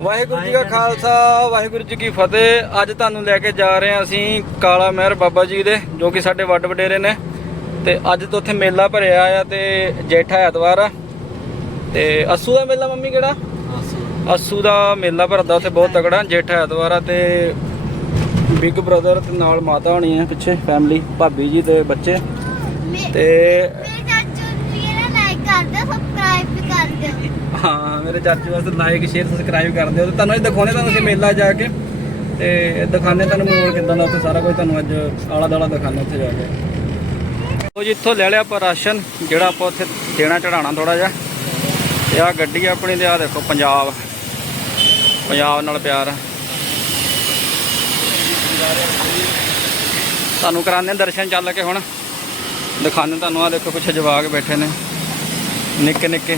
ਵਾਹਿਗੁਰੂ ਜੀ ਕਾ ਖਾਲਸਾ ਵਾਹਿਗੁਰੂ ਜੀ ਕੀ ਫਤਿਹ। ਅੱਜ ਤੁਹਾਨੂੰ ਲੈ ਕੇ ਜਾ ਰਹੇ ਹਾਂ ਅਸੀਂ ਕਾਲਾ ਮਹਿਰ ਬਾਬਾ ਜੀ ਦੇ ਜੋ ਕਿ ਸਾਡੇ ਵੱਡ ਵਡੇਰੇ ਨੇ। ਤੇ ਅੱਜ ਤੋਂ ਉੱਥੇ ਮੇਲਾ ਭਰਿਆ ਆ ਤੇ ਜੇਠਾ ਐਤਵਾਰ ਆ। ਤੇ ਅਸੂ ਦਾ ਮੇਲਾ ਮੰਮੀ ਕਿਹੜਾ? ਅਸੂ ਦਾ ਮੇਲਾ ਭਰਦਾ ਉੱਥੇ ਬਹੁਤ ਤਗੜਾ ਜੇਠਾ ਐਤਵਾਰ ਆ ਤੇ ਬਿਗ ਬ੍ਰਦਰ ਤੇ ਨਾਲ ਮਾਤਾ ਹੋਣੀ ਆ ਪਿੱਛੇ ਫੈਮਿਲੀ ਭਾਬੀ ਜੀ ਤੇ ਬੱਚੇ। ਤੇ ਮੇਰੇ ਲਾਈਕ ਕਰ ਦਿਓ ਕਰ ਦਿਓ ਹਾਂ, ਮੇਰੇ ਚਾਚੂ ਵਾਸਤੇ ਲਾਈਕ ਸ਼ੇਅਰ ਸਬਸਕ੍ਰਾਈਬ ਕਰ ਦਿਓ ਤੇ ਤੁਹਾਨੂੰ ਅੱਜ ਦਿਖਾਉਣੇ ਤੁਹਾਨੂੰ ਅਸੀਂ ਮੇਲਾ ਜਾ ਕੇ। ਤੇ ਦਿਖਾਣੇ ਤੁਹਾਨੂੰ ਮੋੜ ਕਿਦਾਂ ਦਾ ਉੱਥੇ ਸਾਰਾ ਕੁਝ। ਤੁਹਾਨੂੰ ਅੱਜ ਆਲਾ ਦਾਲਾ ਦਿਖਾਣੇ ਉੱਥੇ ਜਾ ਕੇ। ਉਹ ਜੀ, ਇੱਥੋਂ ਲੈ ਲਿਆ ਆਪਾਂ ਰਾਸ਼ਨ, ਜਿਹੜਾ ਆਪਾਂ ਉੱਥੇ ਦੇਣਾ ਚੜਾਉਣਾ ਥੋੜਾ ਜਿਹਾ। ਤੇ ਆ ਗੱਡੀ ਆਪਣੀ ਤੇ ਆ ਦੇਖੋ, ਪੰਜਾਬ। ਪੰਜਾਬ ਨਾਲ ਪਿਆਰ। ਆ ਤੁਹਾਨੂੰ ਕਰਾਉਂਦੇ ਦਰਸ਼ਨ ਚੱਲ ਕੇ ਹੁਣ। ਦਿਖਾਉਂਦੇ ਤੁਹਾਨੂੰ ਆ ਦੇਖੋ ਪਿੱਛੇ ਜਵਾਕ ਬੈਠੇ ਨੇ। ਨਿੱਕੇ ਨਿੱਕੇ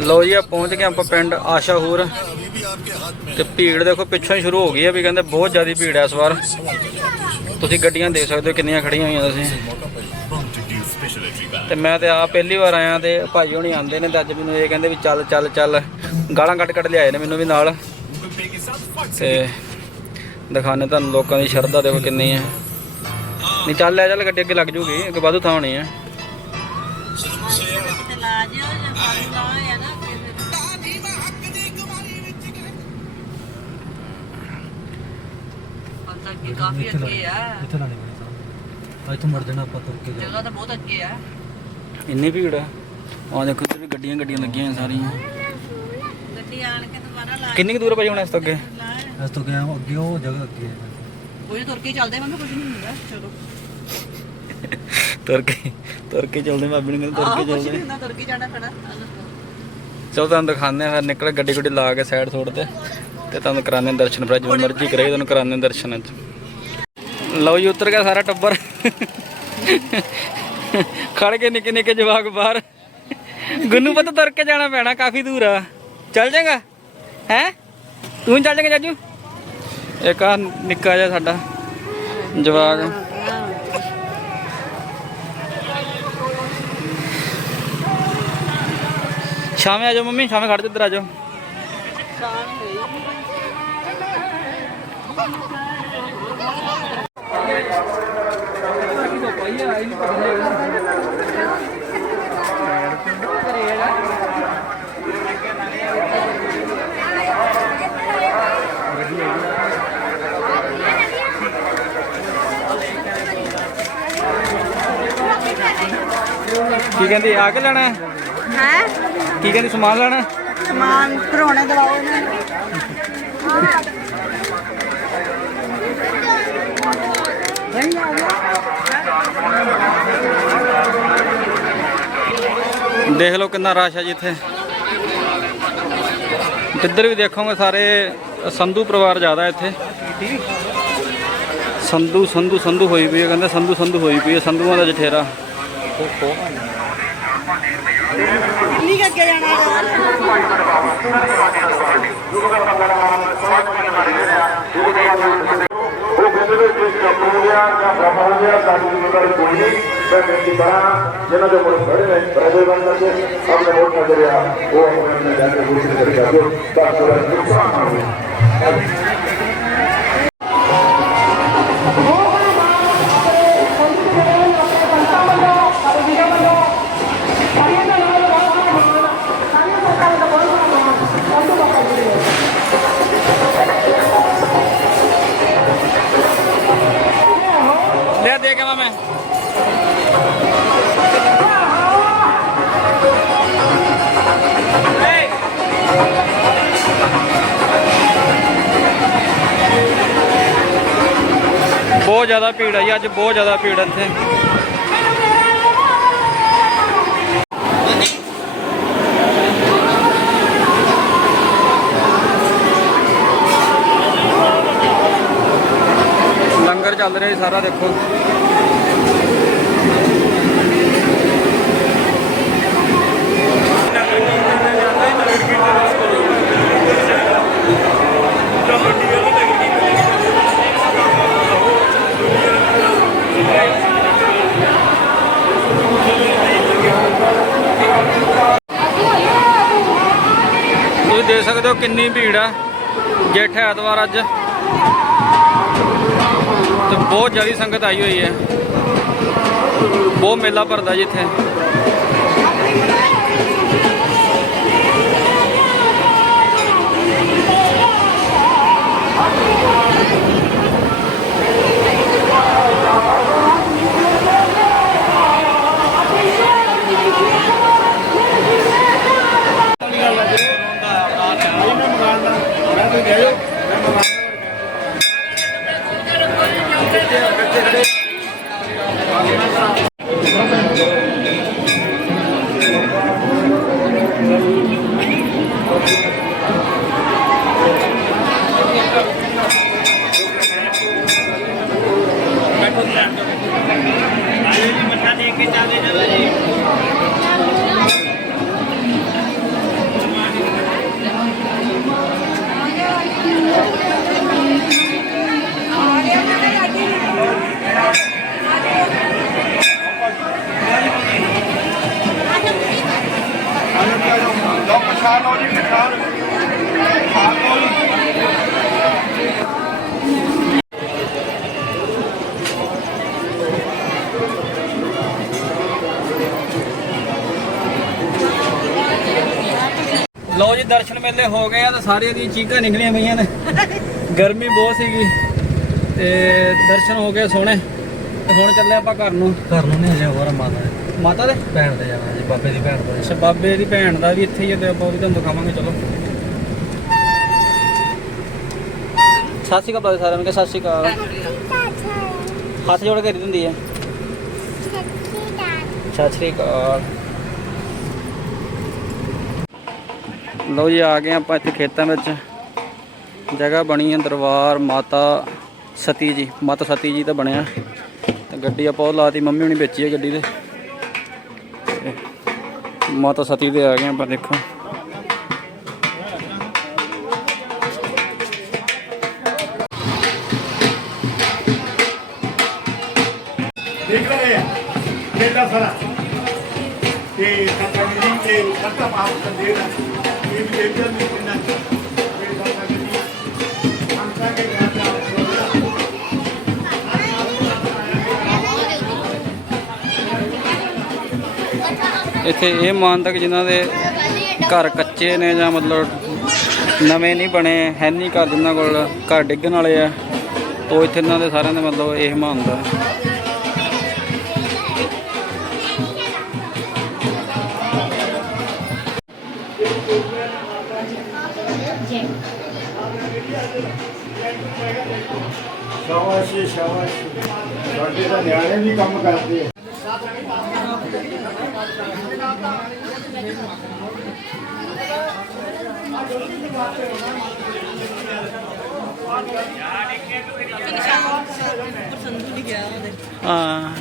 ਲੋ ਜੀ ਆ ਪਹੁੰਚ ਗਏ ਆਪਾਂ ਪਿੰਡ ਆਸ਼ਾ ਹੋਰ। ਤੇ ਭੀੜ ਦੇਖੋ, ਪਿੱਛੋਂ ਹੀ ਸ਼ੁਰੂ ਹੋ ਗਈ ਆ ਵੀ ਕਹਿੰਦੇ ਬਹੁਤ ਜ਼ਿਆਦਾ ਭੀੜ ਹੈ ਇਸ ਵਾਰ। ਤੁਸੀਂ ਗੱਡੀਆਂ ਦੇਖ ਸਕਦੇ ਹੋ ਕਿੰਨੀਆਂ ਖੜੀਆਂ ਹੋਈਆਂ ਤੁਸੀਂ। ਤੇ ਮੈਂ ਤੇ ਆ ਪਹਿਲੀ ਵਾਰ ਆਇਆ ਤੇ ਭਾਈ ਹੋਣੀ ਆਂਦੇ ਨੇ ਤੇ ਅੱਜ ਮੈਨੂੰ ਇਹ ਕਹਿੰਦੇ ਵੀ ਚੱਲ ਚੱਲ ਚੱਲ। ਗਾਲਾਂ ਕੱਟ ਕੱਢ ਲਿਆਏ ਨੇ ਮੈਨੂੰ ਵੀ ਨਾਲ। ਤੇ ਦਿਖਾਣੇ ਤੁਹਾਨੂੰ ਲੋਕਾਂ ਦੀ ਸ਼ਰਧਾ, ਦੇਖੋ ਕਿੰਨੀ ਹੈ। ਨਹੀਂ, ਚੱਲ, ਲੈ ਚੱਲ, ਗੱਡੀ ਅੱਗੇ ਲੱਗ ਜੂਗੀ, ਅੱਗੇ ਵਾਧੂ ਥਾਂ ਹੋਣੀ ਹੈ। ਕਾਫੀ ਅੱਗੇ ਆ। ਇੱਥੇ ਨਾ ਨਿਕਲ ਅੱਜ ਤੋਂ। ਮਰ ਜਾਣਾ ਆਪਾਂ ਤੁਰ ਕੇ ਜਾ। ਜਗ੍ਹਾ ਤਾਂ ਬਹੁਤ ਅੱਗੇ ਆ। ਇੰਨੀ ਭੀੜ ਆ। ਆ ਦੇਖੋ ਇੱਧਰ ਵੀ ਗੱਡੀਆਂ ਗੱਡੀਆਂ ਲੱਗੀਆਂ ਹੋਈਆਂ ਸਾਰੀਆਂ। ਗੱਡੀ ਆਣ ਕੇ ਦੁਬਾਰਾ ਲਾ ਕਿੰਨੀ ਕੁ ਦੂਰ ਆ ਭਾਈ ਹੁਣ ਇਸ ਤੋਂ ਅੱਗੇ? ਇਸ ਤੋਂ ਗਿਆ ਅੱਗੇ ਉਹ ਜਗ੍ਹਾ ਅੱਗੇ ਹੈ ਕੋਈ ਤੁਰ ਕੇ ਹੀ ਚੱਲਦੇ ਮੰਮੀ ਕੁਝ ਨਹੀਂ ਹੁੰਦਾ। ਚਲੋ। ਤੁਰ ਕੇ ਤੁਰ ਕੇ ਚੱਲਦੇ ਭਾਬੀ ਨੂੰ ਕਹਿੰਦੇ ਤੁਰ ਆਹੋ ਕੇ ਕੁਝ ਚੱਲਦੇ ਨਹੀਂ ਹੁੰਦਾ ਤੁਰ ਕੇ ਜਾਣਾ ਪੈਣਾ। ਚਲੋ ਤੁਹਾਨੂੰ ਦਿਖਾਉਂਦੇ ਆ ਫਿਰ ਨਿਕਲ ਗੱਡੀ ਗੁੱਡੀ ਲਾ ਕੇ ਸਾਈਡ ਥੋੜ ਤੇ ਤੇ ਤੁਹਾਨੂੰ ਕਰਾਉਂਦੇ ਦਰਸ਼ਨ ਫਿਰ ਜਿਵੇਂ ਮਰਜ਼ੀ ਕਰਾਈ ਤੁਹਾਨੂੰ ਕਰਾਉਂਦੇ ਦਰਸ਼ਨ ਅੱਜ। ਲਓ ਜੀ, ਉਤਰ ਗਿਆ ਸਾਰਾ ਟੱਬਰ। ਖੜ ਕੇ ਨਿੱਕੇ ਨਿੱਕੇ ਜਵਾਕ ਬਾਹਰ। ਗੁੰਨੂ ਪਤਾ, ਤੁਰ ਕੇ ਜਾਣਾ ਪੈਣਾ, ਕਾਫੀ ਦੂਰ ਆ। ਚੱਲ ਜਾਏਗਾ? ਹੈ? ਤੂੰ ਚੱਲ ਜਾਏਗਾ ਜਾਜੂ ਇੱਕ ਆ ਨਿੱਕਾ ਜਿਹਾ ਸਾਡਾ ਜਵਾਕ। ਸ਼ਾਮੇ ਆ ਜਾਓ ਮੰਮੀ, ਸ਼ਾਮੇ ਖੜ ਜਾ ਇੱਧਰ ਆ ਜਾਓ। ਕੀ ਕਹਿੰਦੀ ਆ ਕੇ ਲੈਣਾ ਹੈ? ਹੈ ਕੀ ਕਹਿੰਦੀ ਸਮਾਨ ਲੈਣਾ? ਸਮਾਨ ਕਰੋਣੇ ਦਵਾਓ ਇਹਨਾਂ ਨੂੰ। ਦੇਖ ਲਓ ਕਿੰਨਾ ਰਸ਼ ਹੈ ਜੀ ਇੱਥੇ। ਜਿੱਧਰ ਵੀ ਦੇਖੋਗੇ ਸਾਰੇ, ਸੰਧੂ ਪਰਿਵਾਰ ਜ਼ਿਆਦਾ ਇੱਥੇ। ਸੰਧੂ ਸੰਧੂ ਸੰਧੂ ਹੋਈ ਪਈ ਹੈ, ਕਹਿੰਦੇ ਸੰਧੂ ਸੰਧੂ ਹੋਈ ਪਈ ਹੈ, ਸੰਧੂਆਂ ਦਾ ਜਠੇਰਾ। ਨਹੀਂ ਅੱਗੇ ਜਾਣਾ ਉਹ ਕਹਿੰਦੇ ਨੇ ਕਿ ਕੰਮ ਹੋ ਗਿਆ ਜਾਂ ਕੰਮ ਹੋ ਗਿਆ ਸਾਡੀ ਜ਼ਿੰਮੇਵਾਰੀ ਕੋਈ ਨਹੀਂ ਮੈਂ ਬੇਨਤੀ ਕਰਾਂ ਬਹੁਤ ਜ਼ਿਆਦਾ ਭੀੜ ਹੈ ਅੱਜ ਬਹੁਤ ਜ਼ਿਆਦਾ ਭੀੜ ਹੈ ਇੱਥੇ। ਲੰਗਰ ਚੱਲ ਰਿਹਾ ਸਾਰਾ, ਦੇਖੋ। ਦੇਖ ਕਿੰਨੀ ਭੀੜ ਆ ਜੇਠ ਐਤਵਾਰ ਅੱਜ। ਤੇ ਬਹੁਤ ਜ਼ਿਆਦਾ ਸੰਗਤ ਆਈ ਹੋਈ ਹੈ। ਬਹੁਤ ਮੇਲਾ ਭਰਦਾ ਜੀ ਲਓ ਜੀ ਦਰਸ਼ਨ ਮੇਲੇ ਹੋ ਗਏ ਆ ਤਾਂ ਸਾਰੀਆਂ ਦੀਆਂ ਚੀਕਾਂ ਨਿਕਲੀਆਂ ਪਈਆਂ ਨੇ। ਗਰਮੀ ਬਹੁਤ ਸੀਗੀ ਤੇ ਦਰਸ਼ਨ ਹੋ ਗਏ ਸੋਹਣੇ। ਤੇ ਹੁਣ ਚੱਲੇ ਆਪਾਂ ਘਰ ਨੂੰ। ਘਰ ਨੂੰ ਨਹੀਂ ਹਜੇ ਹੋਰ ਮਾਤਾ ਦੇ। ਮਾਤਾ ਦੇ? ਭੈਣ ਦੇ ਜਾਣਾ ਜੀ ਬਾਬੇ ਦੀ ਭੈਣ ਦੇ ਅੱਛਾ ਬਾਬੇ ਦੀ ਭੈਣ ਦਾ ਵੀ ਇੱਥੇ ਹੀ ਹੈ ਤੇ ਆਪਾਂ ਉਹ ਵੀ ਤੁਹਾਨੂੰ ਦਿਖਾਵਾਂਗੇ ਚਲੋ। ਸਤਿ ਸ਼੍ਰੀ ਅਕਾਲ ਸਾਰਿਆਂ ਨੂੰ ਕਿ ਸਤਿ ਸ਼੍ਰੀ ਅਕਾਲ? ਹੱਥ ਜੋੜ ਕੇ ਦਿੰਦੀ ਹੈ ਸਤਿ ਸ਼੍ਰੀ ਅਕਾਲ। ਲਓ ਜੀ, ਆ ਗਏ ਆਪਾਂ ਇੱਥੇ ਖੇਤਾਂ ਵਿੱਚ। ਜਗ੍ਹਾ ਬਣੀ ਹੈ ਦਰਬਾਰ ਮਾਤਾ ਸਤੀ ਜੀ। ਮਾਤਾ ਸਤੀ ਜੀ ਦਾ ਬਣਿਆ। ਤੇ ਗੱਡੀ ਆਪਾਂ ਉਹ ਲਾਤੀ, ਮੰਮੀ ਹੁਣੀ ਵੇਚੀ ਹੈ ਗੱਡੀ ਦੇ ਮਾਤਾ ਸਤੀ ਦੇ ਆ ਗਏ ਆਪਾਂ, ਦੇਖੋ। ਦੇਖ ਰਹੇ ਆ। ਮੇਲਾ ਸਾਰਾ। ਤੇ ਕਾਕਾ ਜੀ, ਤੇ ਕਾਕਾ ਮਾਫ ਕਰ ਇੱਥੇ ਇਹ ਮਾਨਤਾ ਕਿ ਜਿਨ੍ਹਾਂ ਦੇ ਘਰ ਕੱਚੇ ਨੇ ਜਾਂ ਮਤਲਬ ਨਵੇਂ ਨਹੀਂ ਬਣੇ, ਹੈ ਨਹੀਂ ਘਰ ਜਿਨ੍ਹਾਂ ਕੋਲ ਘਰ ਡਿੱਗਣ ਵਾਲੇ ਆ, ਉਹ ਇੱਥੇ ਇਹਨਾਂ ਦੇ ਸਾਰਿਆਂ ਦੇ ਮਤਲਬ ਇਹ ਮਾਨਤਾ ਸ਼ਾਬਾਸ਼ੀ ਸ਼ਾਬਾਸ਼ੀ। ਸਾਡੇ ਤਾਂ ਨਿਆਣੇ ਵੀ ਕੰਮ ਕਰਦੇ ਆ। ਹਾਂ।